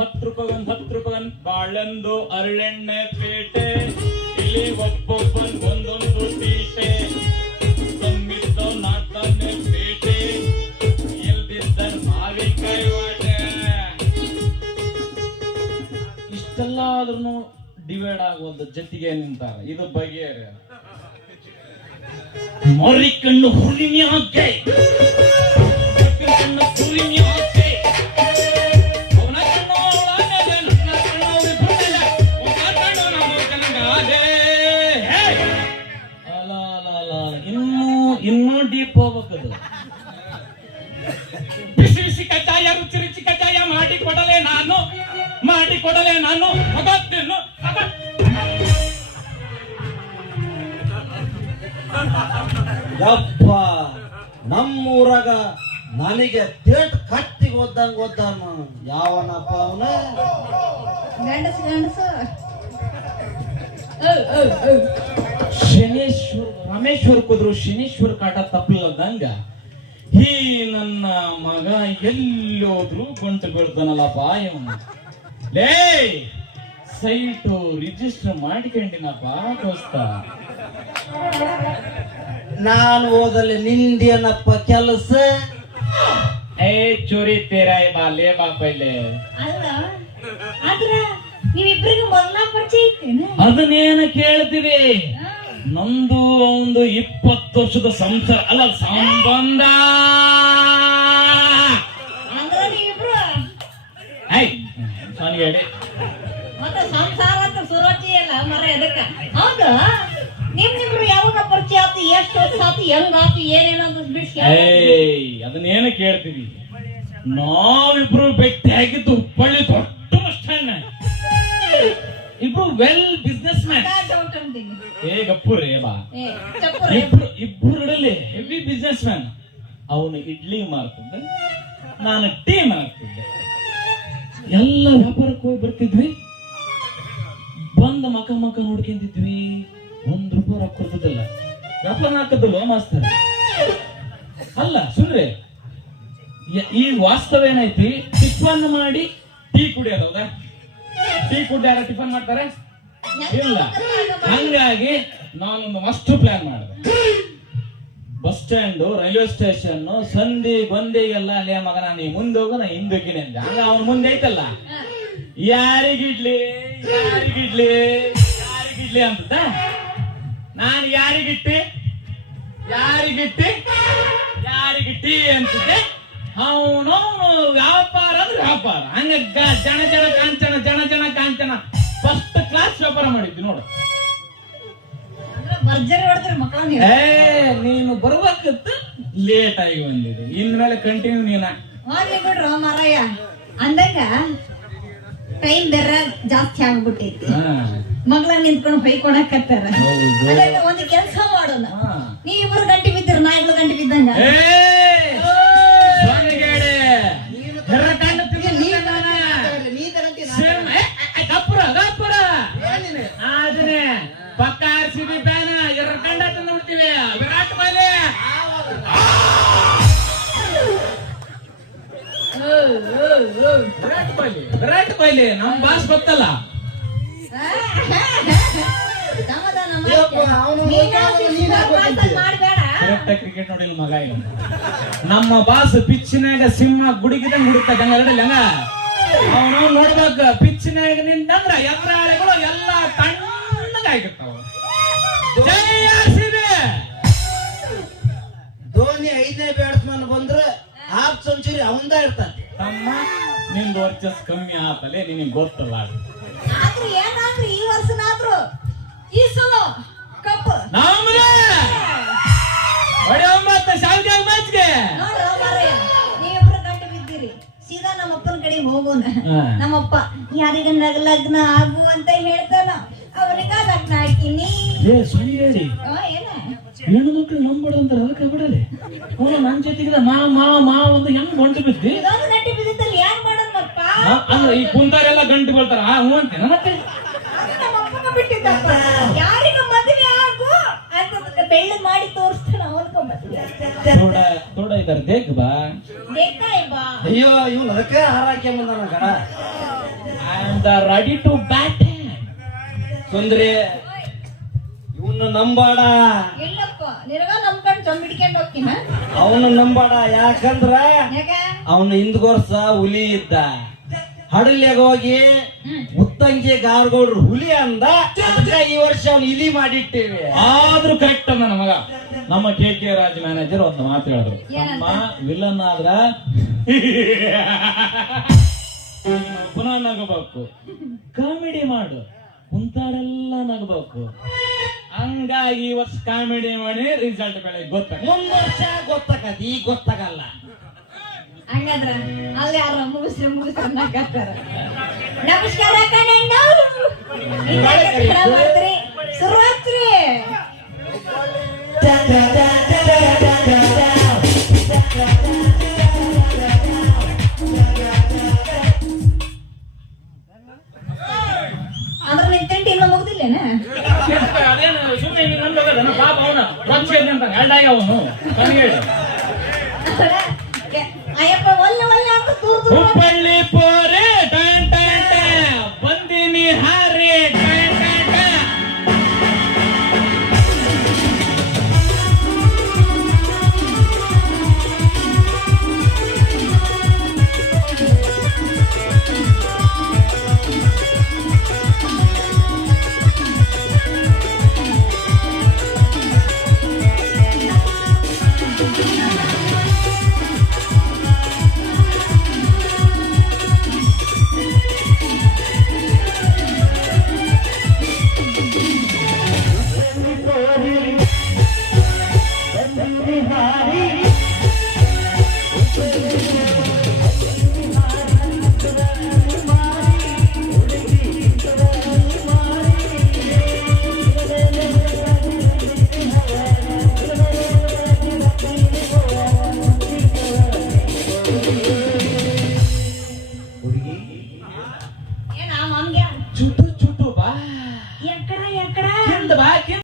10 ರೂಪಾಯಿ ಬಾಳೆಂದು ಅರಳೆಣ್ಣೆ ಪೇಟೆ ಇಲ್ಲಿ ಒಬ್ಬೊಬ್ಬನ್ ಒಂದೊಂದು ತೀಟೆ ತಮ್ಮಿದ್ದ ನಾಲ್ಕನೇ ಪೇಟೆ ಇಲ್ದಿದ್ದ ಮಾವಿನಕಾಯಿ ವಾಟೆ. ಇಷ್ಟೆಲ್ಲ ಆದ್ರೂ ಡಿವೈಡ್ ಆಗುವಂತ ಜೊತೆಗೆ ನಿಂತಾರ. ಇದು ಬಗೆಹರಿ ಮೊರಿ ಕಣ್ಣು ಹುರಿಮಿ ಹಾಕಿ ಕಣ್ಣು ಹುರಿಮಿ ಹಾಕಿ ಅವನ ಕಣ್ಣು ಇನ್ನೂ ಡೀಪ್ ಹೋಗ್ಬೇಕದು. ಬಿಸಿ ಬಿಸಿ ಕಜ್ಜಾಯ ರುಚಿ ರುಚಿ ಕಜ್ಜಾಯ ಮಾಡಿ ಕೊಡಲೆ ನಾನು ಮಗತ್ತೇನು ಯಪ್ಪ ನಮ್ಮೂರಾಗ ನನಗೆ ತೇಟ್ ಕಟ್ಟಿಗೆ ಓದ್ದಂಗ ಯಾವನಪ್ಪ ಅವನ ಶನೇಶ್ವರ ರಾಮೇಶ್ವರ ಕುದ್ರು ಶನೇಶ್ವರ ಕಾಟ ತಪ್ಪಲದಂಗ ಈ ನನ್ನ ಮಗ ಎಲ್ಲೋದ್ರು ಗಂಟು ಬೀಳ್ತಾನಲ್ಲಪ್ಪ ಇವನು. ಲೇ ಸೈಟು ರಿಜಿಸ್ಟರ್ ಮಾಡ್ಕೊಂಡಿನಪ್ಪ ದೋಸ್ತ. ನಾನು ಓದಲಿ ನಿಂದೇನಪ್ಪ ಕೆಲಸ? ಏ ಚೋರಿ ತೇರಾಯ್ ಬಾ ಲೇ ಬಾ ಪೈಲೆ. ನೀವಿಬ್ರಿಗೂ ಮೊದಲ ಪರಿಚಯ ಇತ್ತೇನ? ಅದನ್ನೇನು ಕೇಳ್ತೀವಿ? ನಮ್ದು ಒಂದು 20 ವರ್ಷದ ಸಂಸಾರ ಅಲ್ಲ ಸಂಬಂಧ. ಅಂದ್ರೆ ನೀವಿಬ್ರು ಹೇಳಿ ಮತ್ತೆ ಸಂಸಾರ ಅಂತ ಸುರೋಚಿ ಅಲ್ಲ ಮರ ಎದಕ್ಕ? ಹೌದು, ನಿಮ್ಮಿಬ್ರು ಯಾವಾಗ ಪರಿಚಯ ಆತು, ಎಷ್ಟು ವರ್ಷ ಆತು, ಹೆಂಗಾತು, ಏನೇನದು ಬಿಡಿಸಿ. ಅದನ್ನೇನು ಕೇಳ್ತೀವಿ? ನಾವಿಬ್ರು ಭೇಟಿ ಆಗಿದ್ದು ಹುಬ್ಬಳ್ಳಿ ದೊಡ್ಡ ಬಸ್ ಸ್ಟ್ಯಾಂಡ್. ಇಬ್ರು ವೆಲ್ ಬಿಸ್ನೆಸ್ ಮ್ಯಾನ್. ಏ ಗಪ್ಪುರೇ ಬಾ. ಇಬ್ರು ಇಡಲಿ ಹೆವಿ ಬಿಸ್ನೆಸ್ ಮ್ಯಾನ್. ಅವನು ಇಡ್ಲಿ ಮಾರ್ತಿದ್ದ, ನಾನು ಟೀ ಮಾರ್ತಿದ್ದೆ. ಎಲ್ಲ ವ್ಯಾಪಾರಕ್ಕೆ ಹೋಗಿ ಬರ್ತಿದ್ವಿ. ಬಂದ ಮಕ ನೋಡ್ಕೊಂಡಿದ್ವಿ. 1 ರೂಪಾಯಿ ರೊಕ್ಕ ಕೊಡ್ತಿದ್ದಿಲ್ಲ. ವ್ಯಾಪಾರ ಹಾಕದಲ್ವ ಮಾಸ್ತರ್? ಅಲ್ಲ ಸುಮ್ರೆ ಈ ವಾಸ್ತವ ಏನೈತಿ? ಟಿಫನ್ ಮಾಡಿ ಟೀ ಕುಡಿಯೋದು. ಹೌದಾ? ಟೀ ಕುಡ್ದು ಯಾರ ಟಿಫನ್ ಮಾಡ್ತಾರೆ? ಇಲ್ಲ. ಹಂಗಾಗಿ ನಾನೊಂದು ಮಸ್ತ್ ಪ್ಲಾನ್ ಮಾಡಿದೆ. ಬಸ್ ಸ್ಟ್ಯಾಂಡ್, ರೈಲ್ವೆ ಸ್ಟೇಷನ್, ಸಂಧಿ ಗೊಂದಿಗೆಲ್ಲ ಅಲ್ಲೇ ಮಗನ ನೀ ಮುಂದೆ ಹೋಗು, ನಾ ಹಿಂದೋಗಿನಿ ಅಂದೆ. ಹಂಗ ಅವನ್ ಮುಂದೆ ಐತಲ್ಲ, ಯಾರಿಗಿಡ್ಲಿ ಅಂತ ನಾನು ಯಾರಿಗಿಟ್ಟಿ ಅಂತಿದ್ದೆ. ಅವನವನು ವ್ಯಾಪಾರ ಅಂದ್ರೆ ವ್ಯಾಪಾರ. ಹಂಗ ಜನ ಕಾಂಚನ ಫಸ್ಟ್ ಕ್ಲಾಸ್ ವ್ಯಾಪಾರ ಮಾಡಿದ್ವಿ ನೋಡು. ನೀನು ಬರ್ಬೇಕತ್ತ ಲೇಟ್ ಆಗಿ ಬಂದಿದೆ. ಇನ್ಮೇಲೆ ಕಂಟಿನ್ಯೂ ನೀನ ಬಿಡ್ರು ಮಾರಾಯ ಅಂದಾಗ ಟೈಮ್ ಬೇರೆ ಜಾಸ್ತಿ ಆಗ್ಬಿಟ್ಟೈತಿ. ಮಗ್ಳ ನಿಂತ್ಕೊಂಡು ಹೊಯ್ಕೊಳಕತ್ತಾರ. ಒಂದು ಕೆಲಸ ಮಾಡೋಣ, ನೀವಿಬ್ರು ಗಂಟೆ ಬಿದ್ದಿರ, ನಾ 2 ಗಂಟೆ ಬಿದ್ದಂಗ. ಆದ್ರೆ ಪಕ್ಕ RCB ಫ್ಯಾನ್ 2 ಗಂಟೆ ನೋಡ್ತೀವಿ. ವಿರಾಟ್ ಕೊಹ್ಲಿ ನಮ್ ಬಾಸ್ ಗೊತ್ತಲ್ಲ. ಕ್ರಿಕೆಟ್ ನೋಡಿಲ್ಲ ಮಗ. ಈಗ ನಮ್ಮ ಬಾಸ್ ಪಿಚ್ಚಿನಾಗ ಸಿಂಹ ಗುಡಿಗಿದಂಗ ಹುಡುಕ್ತಂಗ ಎರಡಲ್ಲ. ಅವನು ನೋಡ್ಬೇಕು, ಪಿಚ್ಚಿನಾಗ ನಿಂತಂದ್ರ ಎದುರಾಳಿಗಳು ಎಲ್ಲ ತಣ್ಣಗಾಗಿರ್ತಾವ. ಧೋನಿ 5ನೇ ಬ್ಯಾಟ್ಸ್ಮನ್ ಬಂದ್ರೆ ಹಾಫ್ ಸೆಂಚುರಿ ಅವಂದ ಇರ್ತದೆ. ತಮ್ಮ ನಿಂದು ವರ್ಚಸ್ ಕಮ್ಮಿ ಆತಲೇ, ನಿನಗೆ ಗೊತ್ತಲ್ಲ. ಆದ್ರೂ ಏನಾದ್ರೂ ಈ ವರ್ಷನಾದ್ರೂ ಈ ಸಲ ಕಪ್ ನಮ್ದೇ ನೀವಿಬ್ರು ಗಂಟೆ ಬಿದ್ದೀರಿ. ಸೀದಾ ನಮ್ಮಪ್ಪನ ಕಡೆ ಹೋಗೋಣ. ನಮ್ಮಪ್ಪ ಯಾರಿಗ ಲಗ್ನ ಆಗು ಅಂತ ಹೇಳ್ತಾನ, ಅವನಿಗ ಲಗ್ನ ಹಾಕಿನಿ. ಹೆಣ್ಣು ಮಕ್ಳು ನಂಬಡಂತಾರ, ಅದಕ್ಕೆ ಬಿಡಲಿ. ನನ್ ಜೊತೆಗಿದ ಮಾ ಒಂದು ಹೆಂಗ್ ಗಂಟು ಬಿದ್ದಿ ಗಂಟೆ ಬಿದ್ದಿದ್ದಲ್ಲಿ ಏನ್ ಮಾಡೋಣಪ್ಪ? ಅಂದ್ರೆ ಈ ಕುಂತಾರೆಲ್ಲ ಗಂಟು ಬೀಳ್ತಾರ ಹೂ ಅಂತೇನ? ಮತ್ತೆ ನಮ್ಮಪ್ಪನ ಬಿಟ್ಟಿದ್ದಪ್ಪ, ಯಾರಿಗ ಮದುವೆ ಆಗು ಅಂತ ಬೆಳ್ಳ ಮಾಡಿ ತೋರಿಸ್ತಾನ. ಅವನ್ಕ ಮದುವೆ ಥೋಡ ಇದಾರೆ ದೇಖ ಬಾ. ಬೇಕಾಯ್ ಬಾ. ಅಯ್ಯೋ ಇವ್ನು ಅದಕ್ಕೆ ಹಾರಾಕೆ ಬಂದಾನ ಗಡ. The ready to bat. ಸುಂದ್ರಿ ಇವನ್ನ ನಂಬಾಡ, ಇಲ್ಲಪ್ಪ ನಿನಗ ನಂಬ್ಕೊಂಡು ಚಂಬಿಡ್ಕೊಂಡು ಹೋಗ್ತೀನ. ಅವನು ನಂಬಾಡ. ಯಾಕಂದ್ರ ಯಾಕ ಅವನು ಹಿಂದ್ಗೋರ್ಸ ಹುಲಿ ಇದ್ದ. ಹಡಲ್ಯಾಗ ಹೋಗಿ ಉತ್ತಂಗಿ ಗಾರ್ಗೌಡ್ರು ಹುಲಿ ಅಂದ. ಅದಕ್ಕ ಈ ವರ್ಷ ಅವ್ನು ಇಲಿ ಮಾಡಿಟ್ಟೇವಿ. ಆದ್ರೂ ಕರೆಕ್ಟ್ ಅದ ನಮಗ. ನಮ್ಮ ಕೆ ರಾಜ್ ಮ್ಯಾನೇಜರ್ ಒಂದು ಮಾತು ಹೇಳಿದ್ರು, ನಮ್ಮ ವಿಲನ್ ಆದ್ರ ಪುನಃ ನಗಬೇಕು, ಕಾಮಿಡಿ ಮಾಡು, ಕುಂತಾರೆಲ್ಲ ನಗಬೇಕು. ಹಂಗಾಗಿ ಈ ವರ್ಷ ಕಾಮಿಡಿ ಮಾಡಿ ರಿಸಲ್ಟ್ ಬೆಳೆ ಗೊತ್ತಾಗ. ಮುಂದ್ ವರ್ಷ ಗೊತ್ತಾಗತ್, ಈಗ ಗೊತ್ತಾಗಲ್ಲ. ಹಂಗಾದ್ರ ಅಲ್ಲಿ ಯಾರ ಮುಗಿಸ್ರಿ ಅನ್ನಕತ್ತಾರ. ನಮಸ್ಕಾರ ಕಣಣ್ಣ, ಶುರುವಾತ್ರಿ. ಅಂದ್ರೆ ನಿನ್ ತಿಂಡಿ ಇನ್ನೂ ಮುಗ್ದಿಲ್ಲೇನ? ಅದೇನು ಸುಮ್ಮನೆ ನಂಬ ಪಾಪ ಅವನ ಅಂತ ಎರಡಾಗ ಅವನು ಕಣ್ಗೇಳಿ ಅಯ್ಯಪ್ಪ ಒಲ್ಲ ಒಲ್ಲ ಅಂತ ತೂರ್ ತೂರ್ ಹುಬ್ಬಳ್ಳಿ ಪೋರೆ ಟನ್ ಟನ್ ಟನ್ ಬಂದಿನಿ ಹಾರಿ ಟನ್ ಟನ್ ಟನ್. Hari